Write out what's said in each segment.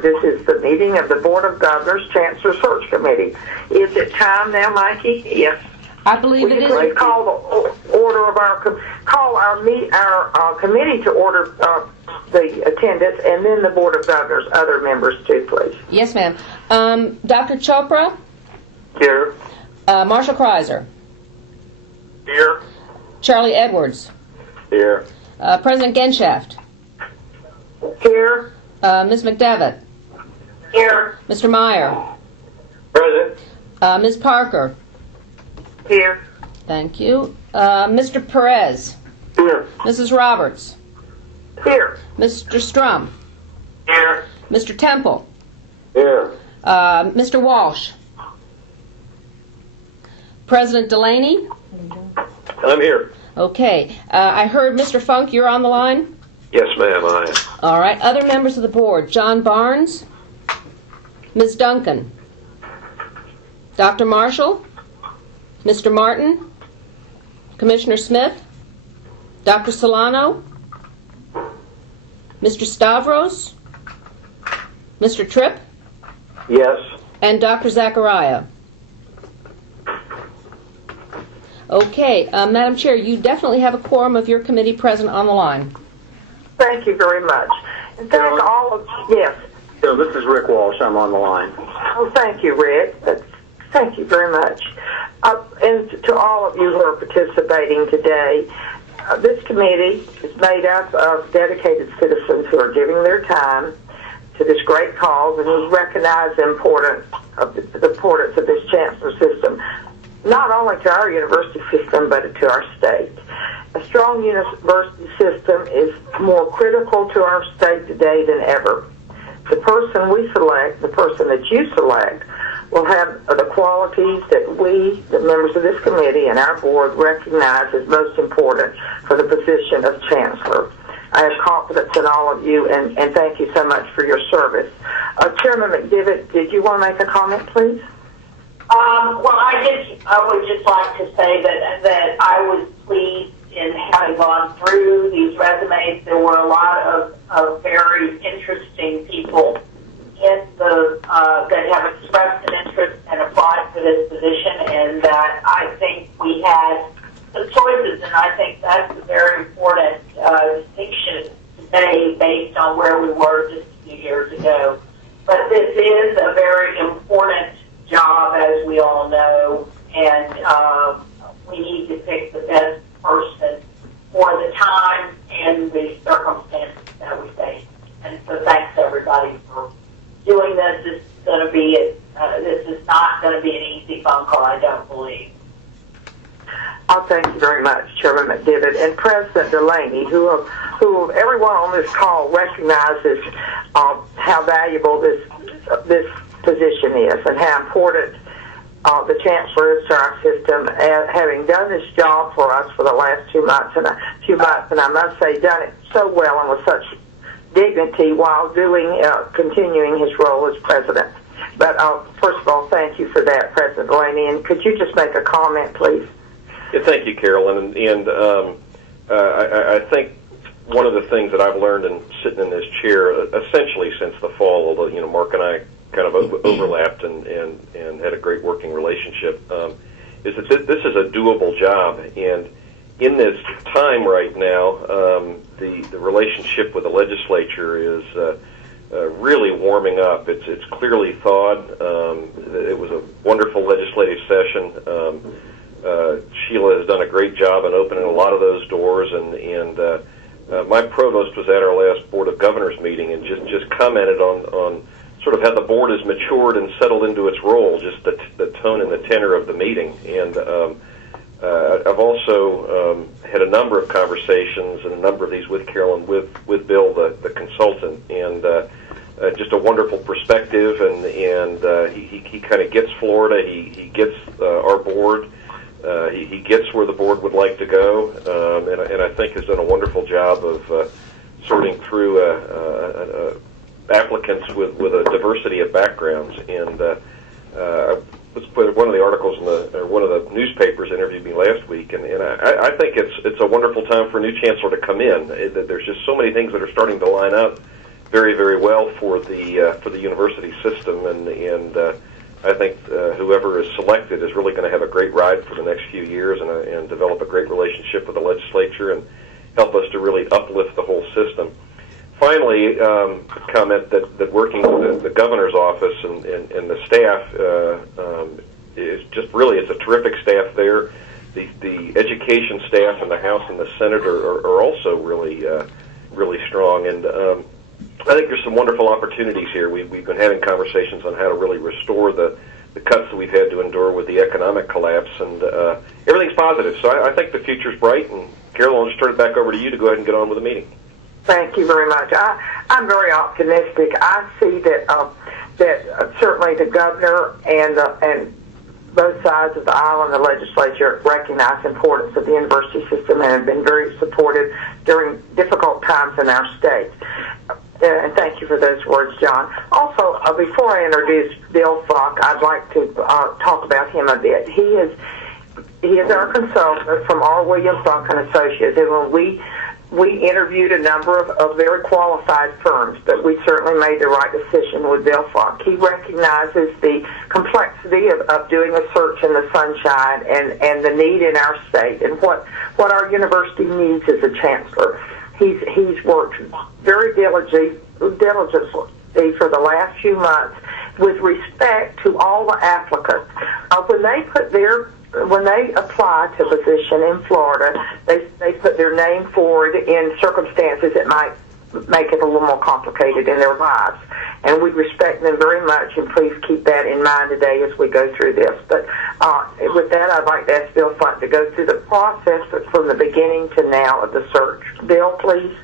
board. This is the meeting of the Board of Governors Chancellor Search Committee. Is it time now, Mikey? Yes. I believe it is. Please call the order of our committee to order the attendance, and then the Board of Governors, other members too, please. Yes, ma'am. Dr. Chopra? Here. Marshall Kreiser? Here. Charlie Edwards? Here. President Genshaft? Here. Ms. McDevitt? Here. Mr. Meyer? Present. Ms. Parker? Here. Thank you. Mr. Perez? Here. Mrs. Roberts? Here. Mr. Strum? Here. Mr. Temple? Here. Mr. Walsh? President Delaney? I'm here. Okay. I heard Mr. Funk, you're on the line? Yes, ma'am, I am. All right. Other members of the board. John Barnes? Ms. Duncan? Dr. Marshall? Mr. Martin? Commissioner Smith? Dr. Solano? Mr. Stavros? Mr. Tripp? Yes. And Dr. Zachariah. Okay, Madam Chair, you definitely have a quorum of your committee present on the line. Thank you very much. And thank all of yes. So this is Rick Walsh. I'm on the line. Oh, thank you, Rick. Thank you very much. And to all of you who are participating today, this committee is made up of dedicated citizens who are giving their time to this great cause and who recognize the importance of this chancellor system, not only to our university system, but to our state. A strong university system is more critical to our state today than ever. The person we select, the person that you select, will have the qualities that we, the members of this committee and our board, recognize as most important for the position of chancellor. I have confidence in all of you, and thank you so much for your service. Chairman McDevitt, did you want to make a comment, please? I would just like to say that I was pleased in having gone through these resumes. There were a lot of very interesting people that have expressed an interest and applied for this position, and that I think we had some choices, and I think that's a very important distinction today based on where we were just a few years ago. But this is a very important job, as we all know, and we need to pick the best person for the time and the circumstances that we face. And so thanks everybody for doing this. This is not going to be an easy phone call, I don't believe. Oh, thank you very much, Chairman McDevitt. And President Delaney, who everyone on this call recognizes how valuable this position is and how important the Chancellor is to our system, having done this job for us for the last 2 months, and I must say done it so well and with such dignity while continuing his role as President. But first of all, thank you for that, President Delaney. And could you just make a comment, please? Yeah, thank you, Carolyn. And I think one of the things that I've learned in sitting in this chair, essentially since the fall, although Mark and I kind of overlapped and had a great working relationship, is that this is a doable job. And in this time right now, the relationship with the legislature is really warming up. It's clearly thawed. It was a wonderful legislative session. Sheila has done a great job in opening a lot of those doors, and my provost was at our last Board of Governors meeting and just commented on sort of how the board has matured and settled into its role, just the tone and the tenor of the meeting. And I've also had a number of conversations and a number of these with Carolyn, with Bill, the consultant, and just a wonderful perspective. And he kind of gets Florida. He gets our board. He gets where the board would like to go, and I think has done a wonderful job of sorting through applicants with a diversity of backgrounds. And one of the articles one of the newspapers interviewed me last week, and I think it's a wonderful time for a new chancellor to come in. There's just so many things that are starting to line up very, very well for the university system, and I think whoever is selected is really going to have a great ride for the next few years and develop a great relationship with the legislature and help us to really uplift the whole system. Finally, comment that working with the governor's office and the staff is just really, it's a terrific staff there. The education staff in the House and the Senate are also really strong, and I think there's some wonderful opportunities here. We've been having conversations on how to really restore the cuts that we've had to endure with the economic collapse, and everything's positive. So I think the future's bright, and Carol, I'll just turn it back over to you to go ahead and get on with the meeting. Thank you very much. I'm very optimistic. I see that certainly the governor and both sides of the aisle and the legislature recognize the importance of the university system and have been very supportive during difficult times in our state. And thank you for those words, John. Also, before I introduce Bill Falk, I'd like to talk about him a bit. He is our consultant from R. William Funk and Associates, and when we interviewed a number of very qualified firms, but we certainly made the right decision with Bill Falk. He recognizes the complexity of doing a search in the sunshine and the need in our state and what our university needs as a chancellor. He's worked very diligently for the last few months with respect to all the applicants. When they apply to a position in Florida, they put their name forward in circumstances that might make it a little more complicated in their lives. And we respect them very much, and please keep that in mind today as we go through this. But with that, I'd like to ask Bill Funk to go through the process from the beginning to now of the search. Bill, please.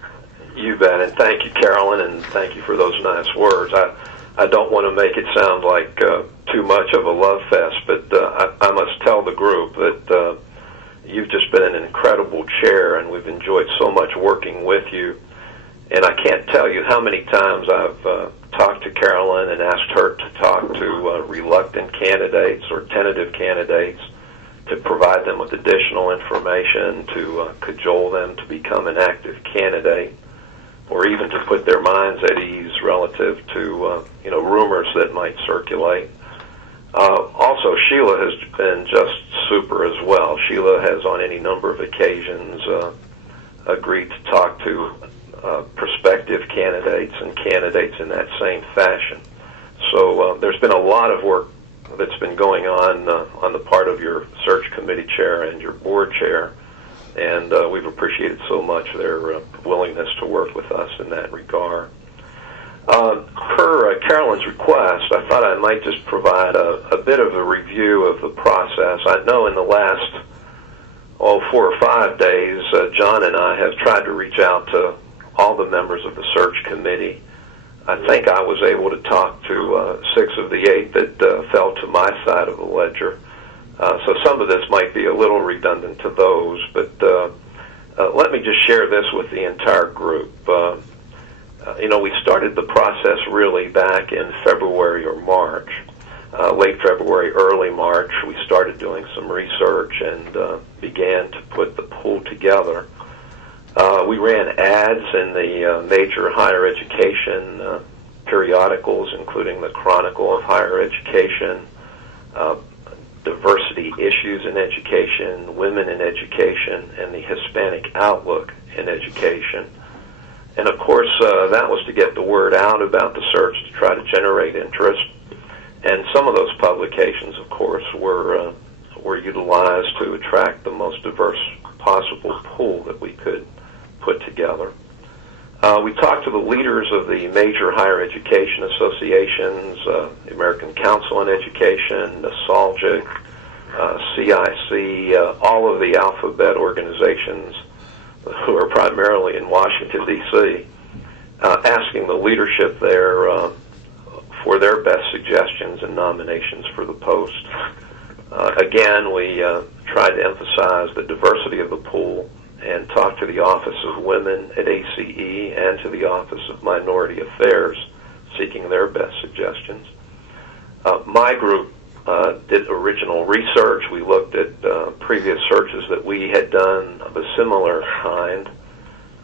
You bet, and thank you, Carolyn, and thank you for those nice words. I don't want to make it sound like too much of a love fest, but I must tell the group that you've just been an incredible chair, and we've enjoyed so much working with you. And I can't tell you how many times I've talked to Carolyn and asked her to talk to reluctant candidates or tentative candidates to provide them with additional information, to cajole them to become an active candidate, or even to put their minds at ease relative to rumors that might circulate. Also, Sheila has been just super as well. Sheila has on any number of occasions agreed to talk to prospective candidates and candidates in that same fashion. So there's been a lot of work that's been going on the part of your search committee chair and your board chair, and we've appreciated so much their willingness to work with us in that regard. Per Carolyn's request, I thought I might just provide a bit of a review of the process. I know in the last 4 or 5 days, John and I have tried to reach out to all the members of the search committee. I think I was able to talk to 6 of the 8 that fell to my side of the ledger. So some of this might be a little redundant to those, but let me just share this with the entire group. We started the process really back in February or March. Late February, early March, we started doing some research and began to put the pool together. We ran ads in the major higher education periodicals, including the Chronicle of Higher Education, Diversity Issues in Education, Women in Education, and the Hispanic Outlook in Education. And of course, that was to get the word out about the search, to try to generate interest. And some of those publications, of course, were utilized to attract the most diverse possible pool that we could put together. We talked to the leaders of the major higher education associations, the American Council on Education, NASALGIC, CIC, all of the alphabet organizations who are primarily in Washington, D.C., asking the leadership there for their best suggestions and nominations for the post. Again, we tried to emphasize the diversity of the pool and talk to the Office of Women at ACE and to the Office of Minority Affairs, seeking their best suggestions. My group did original research. We looked at previous searches that we had done of a similar kind.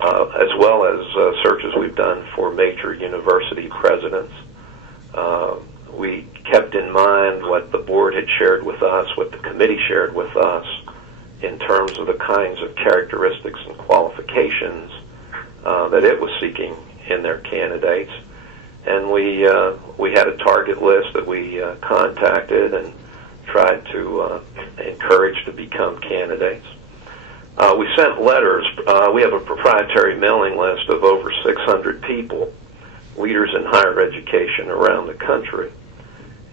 as well as searches we've done for major university presidents. We kept in mind what the board had shared with us, what the committee shared with us, in terms of the kinds of characteristics and qualifications that it was seeking in their candidates. And we had a target list that we contacted and tried to encourage to become candidates. We sent letters. We have a proprietary mailing list of over 600 people, leaders in higher education around the country.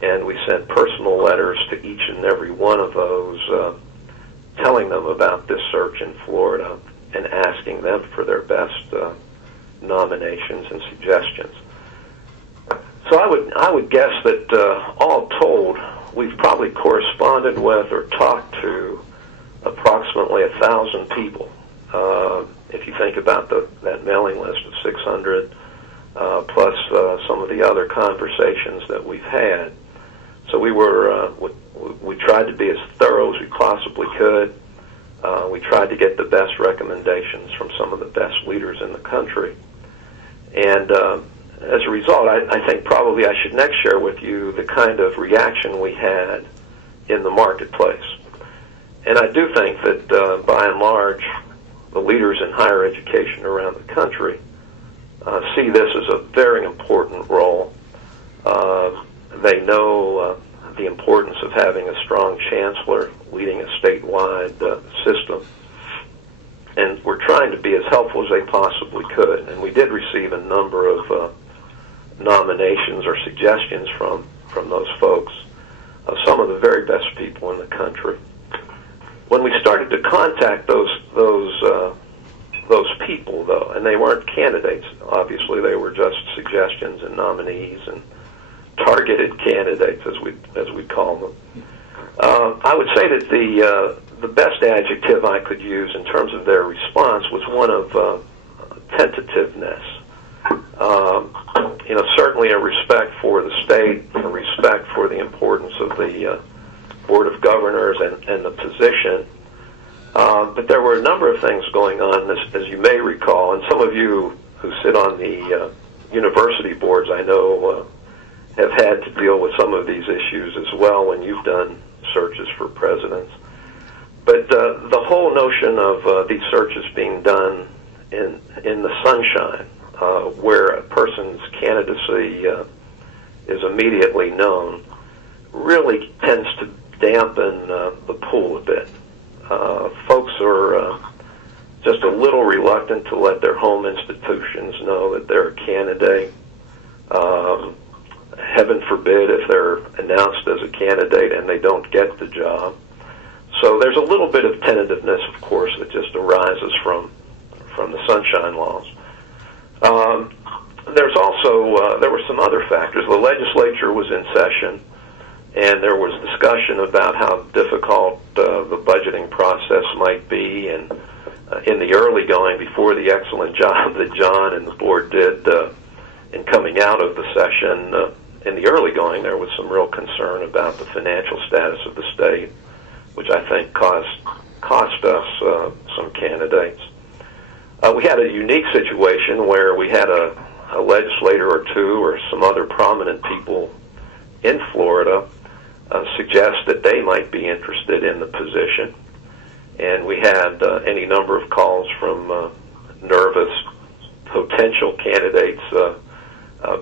And we sent personal letters to each and every one of those, telling them about this search in Florida and asking them for their best nominations and suggestions. So I would guess that all told, we've probably corresponded with or talked to approximately 1,000 people. If you think about that mailing list of 600, plus some of the other conversations that we've had. So we tried to be as thorough as we possibly could. We tried to get the best recommendations from some of the best leaders in the country. And as a result, I think probably I should next share with you the kind of reaction we had in the marketplace. And I do think that, by and large, the leaders in higher education around the country see this as a very important role. They know the importance of having a strong chancellor leading a statewide system. And we're trying to be as helpful as they possibly could. And we did receive a number of nominations or suggestions from those folks, some of the very best people in the country. When we started to contact those people, though, and they weren't candidates, obviously they were just suggestions and nominees and targeted candidates, as we call them. I would say that the best adjective I could use in terms of their response was one of tentativeness. Certainly a respect for the state, a respect for the importance of the Board of Governors and the position. But there were a number of things going on, as you may recall, and some of you who sit on the university boards, I know, have had to deal with some of these issues as well when you've done searches for presidents. But the whole notion of these searches being done in the sunshine, where a person's candidacy is immediately known, really tends to dampen the pool a bit. Folks are just a little reluctant to let their home institutions know that they're a candidate. Heaven forbid if they're announced as a candidate and they don't get the job. So there's a little bit of tentativeness, of course, that just arises from the sunshine laws. There's also there were some other factors. The legislature was in session, and there was discussion about how difficult the budgeting process might be. And in the early going, before the excellent job that John and the board did in coming out of the session, in the early going, there was some real concern about the financial status of the state, which I think cost us some candidates. We had a unique situation where we had a legislator or two or some other prominent people in Florida suggest that they might be interested in the position. And we had any number of calls from nervous potential candidates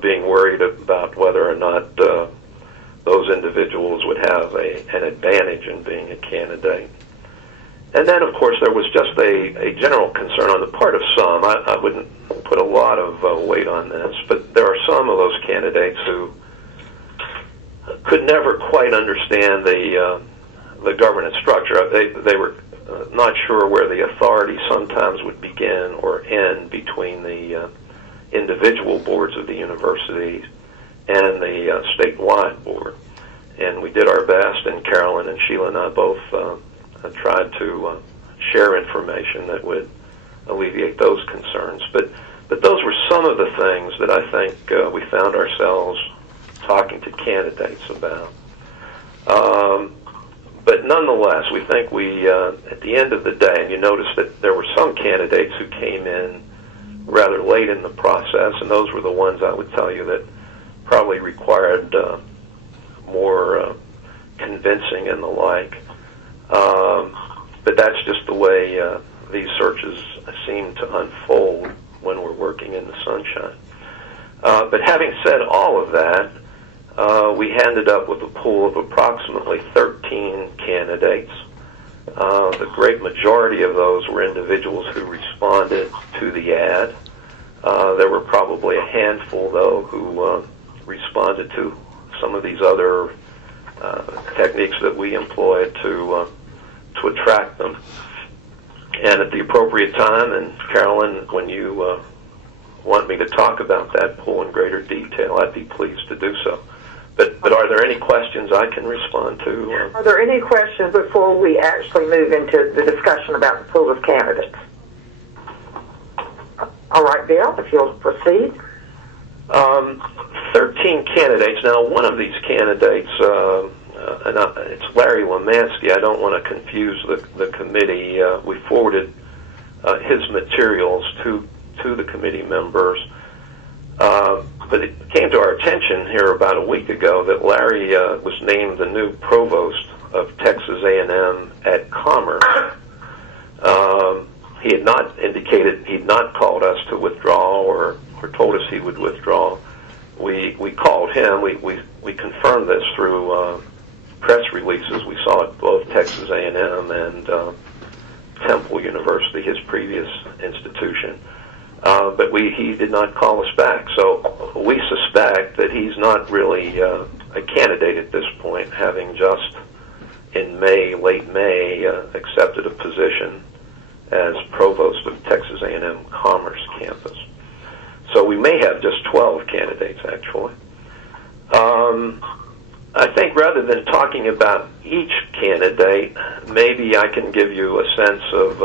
being worried about whether or not those individuals would have an advantage in being a candidate. And then, of course, there was just a general concern on the part of some. I wouldn't put a lot of weight on this, but there are some of those candidates who could never quite understand the governance structure. They were not sure where the authority sometimes would begin or end between the individual boards of the universities and the statewide board. And we did our best, and Carolyn and Sheila and I both tried to share information that would alleviate those concerns. But those were some of the things that I think we found ourselves talking to candidates about. But nonetheless, we think we, at the end of the day, and you notice that there were some candidates who came in rather late in the process, and those were the ones I would tell you that probably required more convincing and the like. But that's just the way these searches seem to unfold when we're working in the sunshine. But having said all of that, we ended up with a pool of approximately 13 candidates. The great majority of those were individuals who responded to the ad. There were probably a handful, though, who responded to some of these other techniques that we employed to attract them. And at the appropriate time, and Carolyn, when you want me to talk about that pool in greater detail, I'd be pleased to do so. But are there any questions I can respond to? Are there any questions before we actually move into the discussion about the pool of candidates? All right, Bill, if you'll proceed. 13 candidates. Now, one of these candidates, and it's Larry Lemansky. I don't want to confuse the committee. We forwarded his materials to the committee members. But it came to our attention here about a week ago that Larry was named the new provost of Texas A&M at Commerce. He had not indicated, he'd not called us to withdraw or told us he would withdraw. We called him. We confirmed this through press releases. We saw it both Texas A&M and Temple University, his previous institution. But he did not call us back. So we suspect that he's not really a candidate at this point, having just in May, late May, accepted a position as provost of Texas A&M Commerce Campus. So we may have just 12 candidates, actually. I think rather than talking about each candidate, maybe I can give you a sense of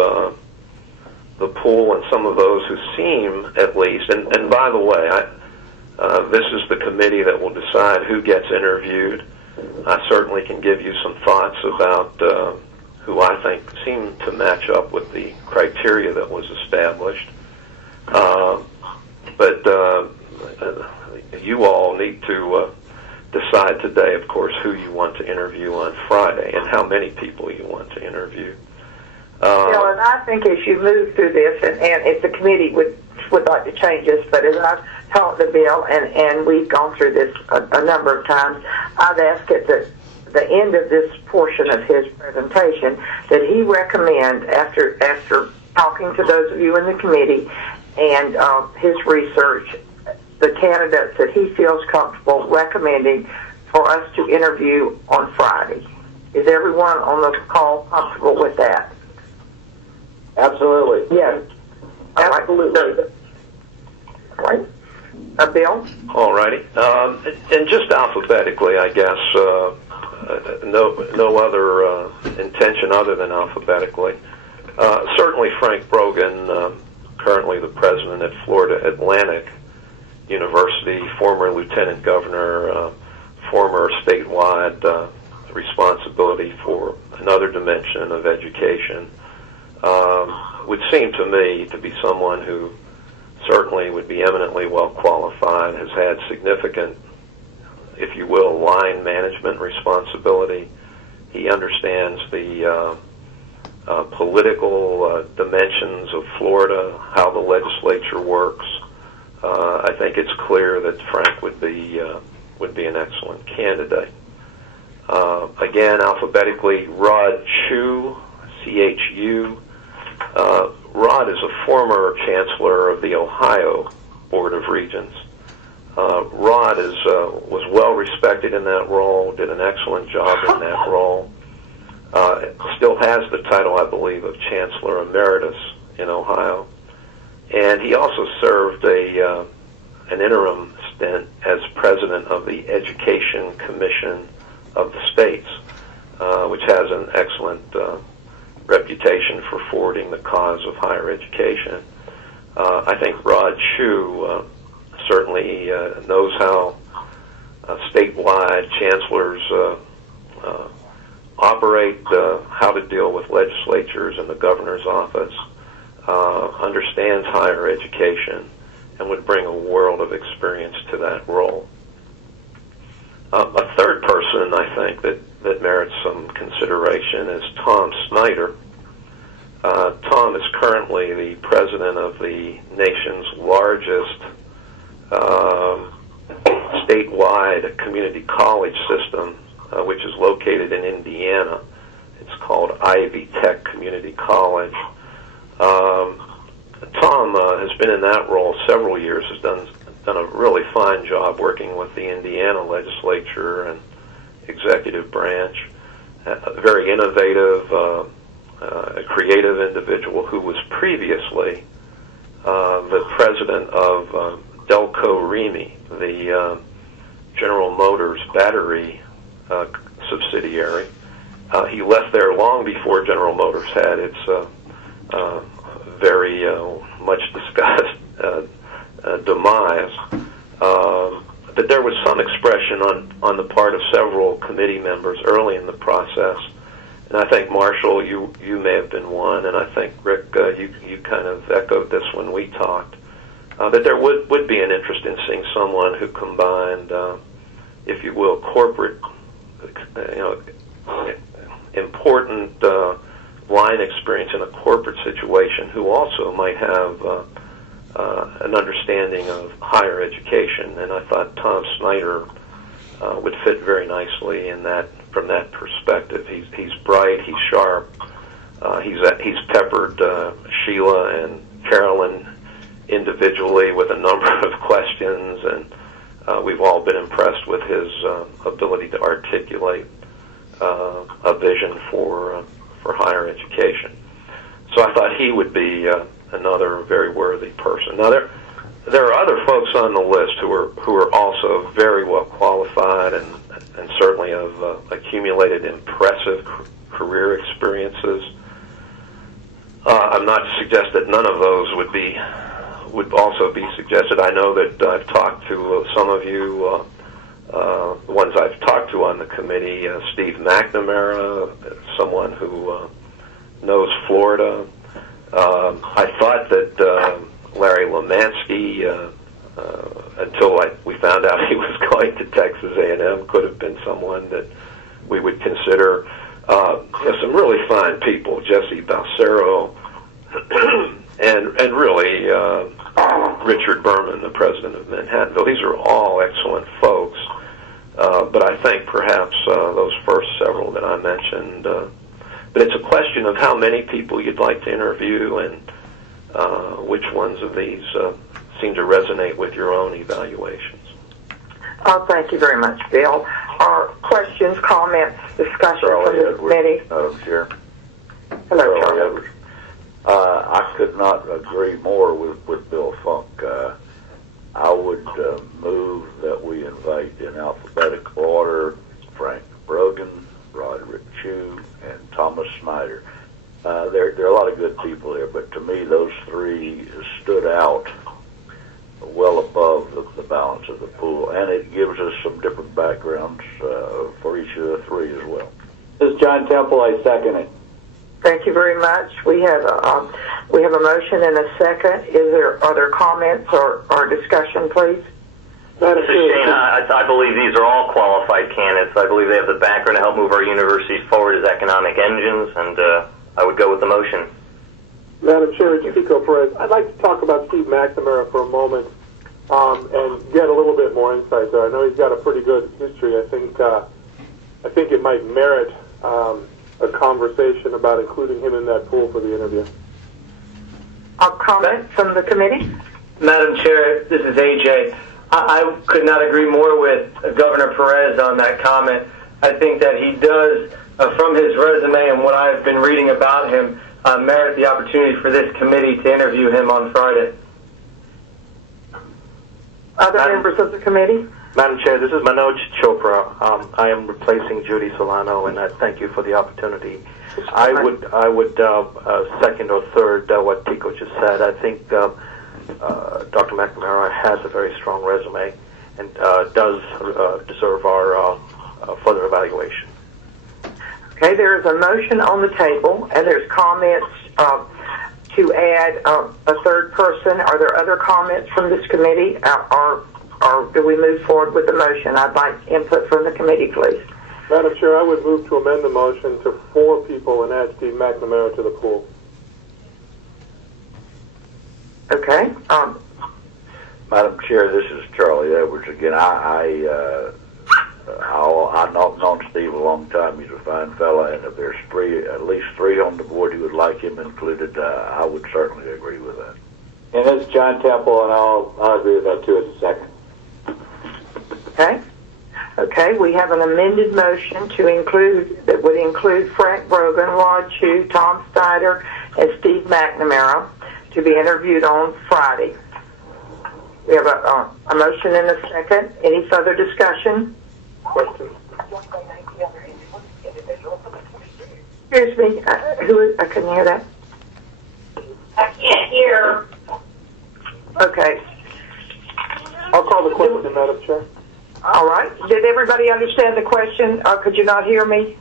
the pool and some of those who seem, at least, and by the way, this is the committee that will decide who gets interviewed. I certainly can give you some thoughts about who I think seem to match up with the criteria that was established. But you all need to decide today, of course, who you want to interview on Friday and how many people you want to interview. Bill, and I think as you move through this, and if the committee would like to change this, but as I've talked to Bill, and we've gone through this a number of times, I've asked at the end of this portion of his presentation that he recommend, after talking to those of you in the committee and his research, the candidates that he feels comfortable recommending for us to interview on Friday. Is everyone on the call comfortable with that? Absolutely. Yes. Absolutely. All right. Bill? All righty. And just alphabetically, I guess, no other intention other than alphabetically. Certainly Frank Brogan, currently the president at Florida Atlantic University, former lieutenant governor, former statewide responsibility for another dimension of education, would seem to me to be someone who certainly would be eminently well qualified, has had significant, if you will, line management responsibility. He understands the political dimensions of Florida, how the legislature works. I think it's clear that Frank would be an excellent candidate. Again, alphabetically, Rod Chu, C-H-U. Rod is a former Chancellor of the Ohio Board of Regents. Rod was well respected in that role, did an excellent job in that role. Still has the title, I believe, of Chancellor Emeritus in Ohio. And he also served an interim stint as president of the Education Commission of the States, which has an excellent reputation for forwarding the cause of higher education. I think Rod Chu certainly knows how statewide chancellors operate, how to deal with legislatures and the governor's office. understands higher education, and would bring a world of experience to that role. A third person, I think, that merits some consideration is Tom Snyder. Tom is currently the president of the nation's largest statewide community college system, which is located in Indiana. It's called Ivy Tech Community College. Tom has been in that role several years, has done a really fine job working with the Indiana legislature and executive branch. A very innovative, a creative individual who was previously the president of Delco Remy, the General Motors battery subsidiary. He left there long before General Motors had its very much discussed demise. But there was some expression on the part of several committee members early in the process, and I think, Marshall, you may have been one, and I think, Rick, you kind of echoed this when we talked, that there would be an interest in seeing someone who combined, if you will, corporate, important line experience in a corporate situation, who also might have an understanding of higher education. And I thought Tom Snyder would fit very nicely in that, from that perspective. He's bright, he's sharp, he's peppered Sheila and Carolyn individually with a number of questions, and we've all been impressed with his ability to articulate a vision for higher education. So I thought he would be another very worthy person. Now there are other folks on the list who are also very well qualified and certainly have accumulated impressive career experiences. I'm not to suggest that none of those would also be suggested. I know that I've talked to some of you, the ones I've talked to on the committee, Steve McNamara, someone who knows Florida. I thought that Larry Lemansky, until we found out he was going to Texas A&M, could have been someone that we would consider. Some really fine people, Jesse Balsero, and really Richard Berman, the president of Manhattanville. These are all excellent folks, but I think perhaps those first several that I mentioned, but it's a question of how many people you'd like to interview and which ones of these seem to resonate with your own evaluations. Thank you very much, Bill. Questions, comments, discussion from the committee? Madam Chair. Hello, Charlie. I could not agree more with Bill Funk. I would move that we invite in alphabetical order Frank Brogan, Roderick Chu, and Thomas Snyder. There are a lot of good people here, but to me those three stood out well above the balance of the pool, and it gives us some different backgrounds for each of the three as well. This is John Temple. I second it. Thank you very much. We have a motion and a second. Is there other comments or discussion, please? This is Shane. I believe these are all qualified candidates. I believe they have the background to help move our universities forward as economic engines, and I would go with the motion. Madam Chair, Chico Perez, I'd like to talk about Steve McNamara for a moment and get a little bit more insight there. I know he's got a pretty good history. I think it might merit a conversation about including him in that pool for the interview. A comment from the committee? Madam Chair, this is AJ. I could not agree more with Governor Perez on that comment. I think that he does, from his resume and what I've been reading about him, merit the opportunity for this committee to interview him on Friday. Other members of the committee? Madam Chair, this is Manoj Chopra. I am replacing Judy Solano, and I thank you for the opportunity. I would second or third what Tico just said. I think Dr. McNamara has a very strong resume and does deserve our further evaluation. Okay, there is a motion on the table, and there's comments to add a third person. Are there other comments from this committee, or do we move forward with the motion? I'd like input from the committee, please. Madam Chair, I would move to amend the motion to 4 people and add Steve McNamara to the pool. Okay. Madam Chair, this is Charlie Edwards again. I've known Steve a long time. He's a fine fella, and if there's at least three on the board who would like him included, I would certainly agree with that. And it's John Temple, and I'll agree with that too as a second. Okay. Okay, we have an amended motion that would include Frank Brogan, Rod Chu, Tom Snyder, and Steve McNamara to be interviewed on Friday. We have a motion and a second. Any further discussion? Questions? Excuse me. I couldn't hear that. I can't hear. Okay. I'll call the question, Madam Chair. All right. Did everybody understand the question? Could you not hear me?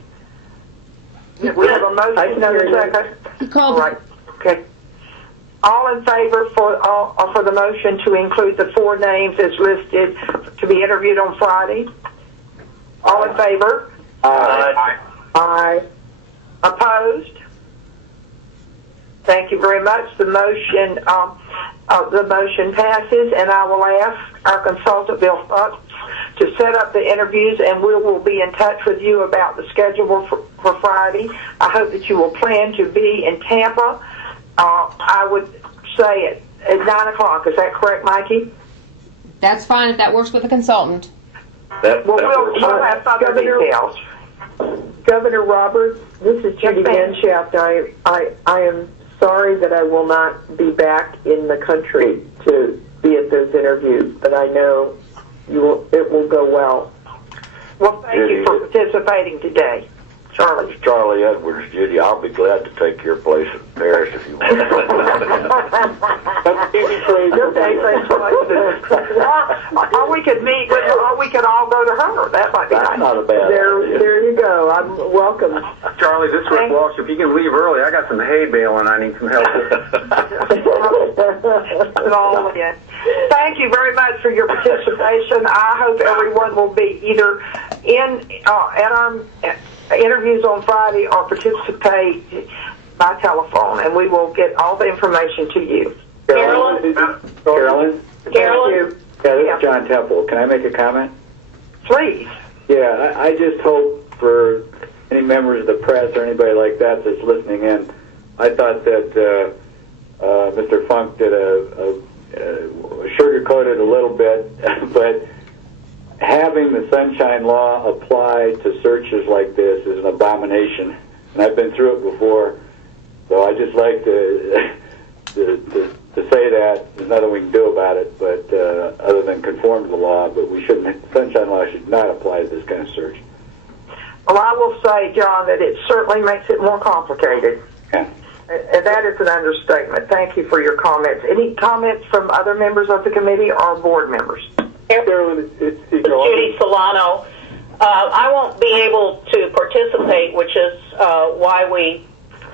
We have a motion and a second. All right. Okay. All in favor for the motion to include the 4 names as listed to be interviewed on Friday? All in favor? Aye. Aye. Opposed? Thank you very much. The motion passes, and I will ask our consultant, Bill Fox, to set up the interviews, and we will be in touch with you about the schedule for Friday. I hope that you will plan to be in Tampa. I would say at 9 o'clock. Is that correct, Mikey? That's fine if that works with the consultant. We'll have other details. Governor Roberts, this is Judy Genshaft. I am sorry that I will not be back in the country to be at those interviews, but I know it will go well. Well, thank you for participating today. Charlie. It's Charlie Edwards, Judy. I'll be glad to take your place in Paris if you want. That's easy trade. Or we could meet with her, or we could all go to her. That might be That's nice. not a bad idea. There you go. I'm welcome. Charlie, this is Rick Walsh. If you can leave early, I got some hay baling I need some help with. All again. Thank you very much for your participation. I hope everyone will be either at our interviews on Friday or participate by telephone, and we will get all the information to you. Carolyn? Carolyn? Yeah, this is John Temple. Can I make a comment? Please. Yeah, I just hope for any members of the press or anybody like that that's listening in, I thought that Mr. Funk did sugarcoated a little bit, but having the Sunshine Law apply to searches like this is an abomination, and I've been through it before. So I just like to say that there's nothing we can do about it, but other than conform to the law. But we shouldn't. Sunshine Law should not apply to this kind of search. Well, I will say, John, that it certainly makes it more complicated. Yeah. And that is an understatement. Thank you for your comments. Any comments from other members of the committee or board members? Carolyn, it's Judy Solano. I won't be able to participate, which is why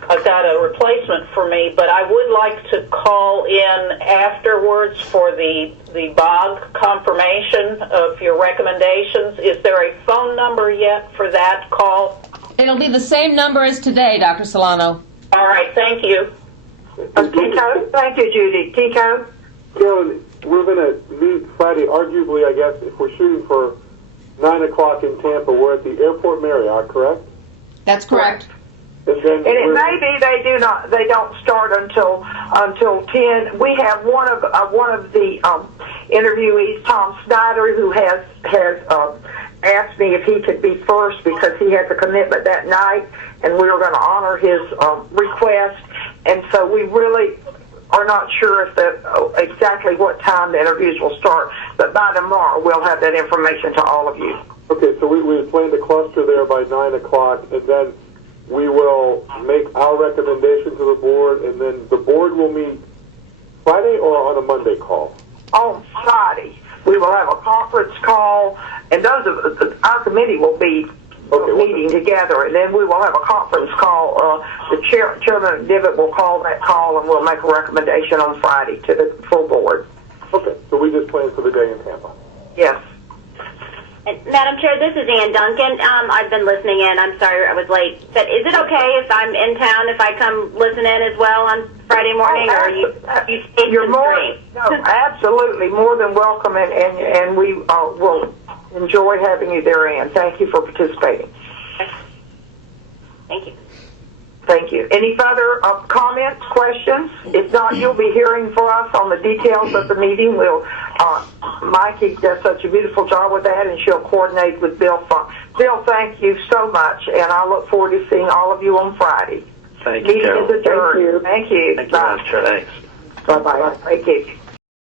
I've got a replacement for me, but I would like to call in afterwards for the BOG confirmation of your recommendations. Is there a phone number yet for that call? It'll be the same number as today, Dr. Solano. All right, thank you. Tico? Thank you, Judy. Tico? Carolyn, we're going to meet Friday, arguably, I guess, if we're shooting for 9 o'clock in Tampa, we're at the Airport Marriott, correct? That's correct. And it may be they don't start until 10. We have one of the interviewees, Tom Snyder, who has asked me if he could be first because he has a commitment that night, and we were going to honor his request. And so we really are not sure if exactly what time the interviews will start, but by tomorrow we'll have that information to all of you. Okay, so we plan to cluster there by 9 o'clock, and then we will make our recommendation to the board, and then the board will meet Friday or on a Monday call? On Friday. We will have a conference call, and our committee will be meeting together, and then we will have a conference call. The Chairman Divot will call that call, and we'll make a recommendation on Friday to the full board. Okay, so we just plan for the day in Tampa. Yes. And Madam Chair, this is Ann Duncan. I've been listening in. I'm sorry I was late. But is it okay if I'm in town, if I come listen in as well on Friday morning, or you stay You're absolutely more than welcome, and we will enjoy having you there, Ann. Thank you for participating. Thank you. Thank you. Any further comments, questions? If not, you'll be hearing from us on the details of the meeting. Mikey does such a beautiful job with that, and she'll coordinate with Bill Funk. Bill, thank you so much, and I look forward to seeing all of you on Friday. Thank you, Meeting is adjourned. Thank you. Thank you. Thank you, Madam Chair. Thanks. Bye-bye. Thank you.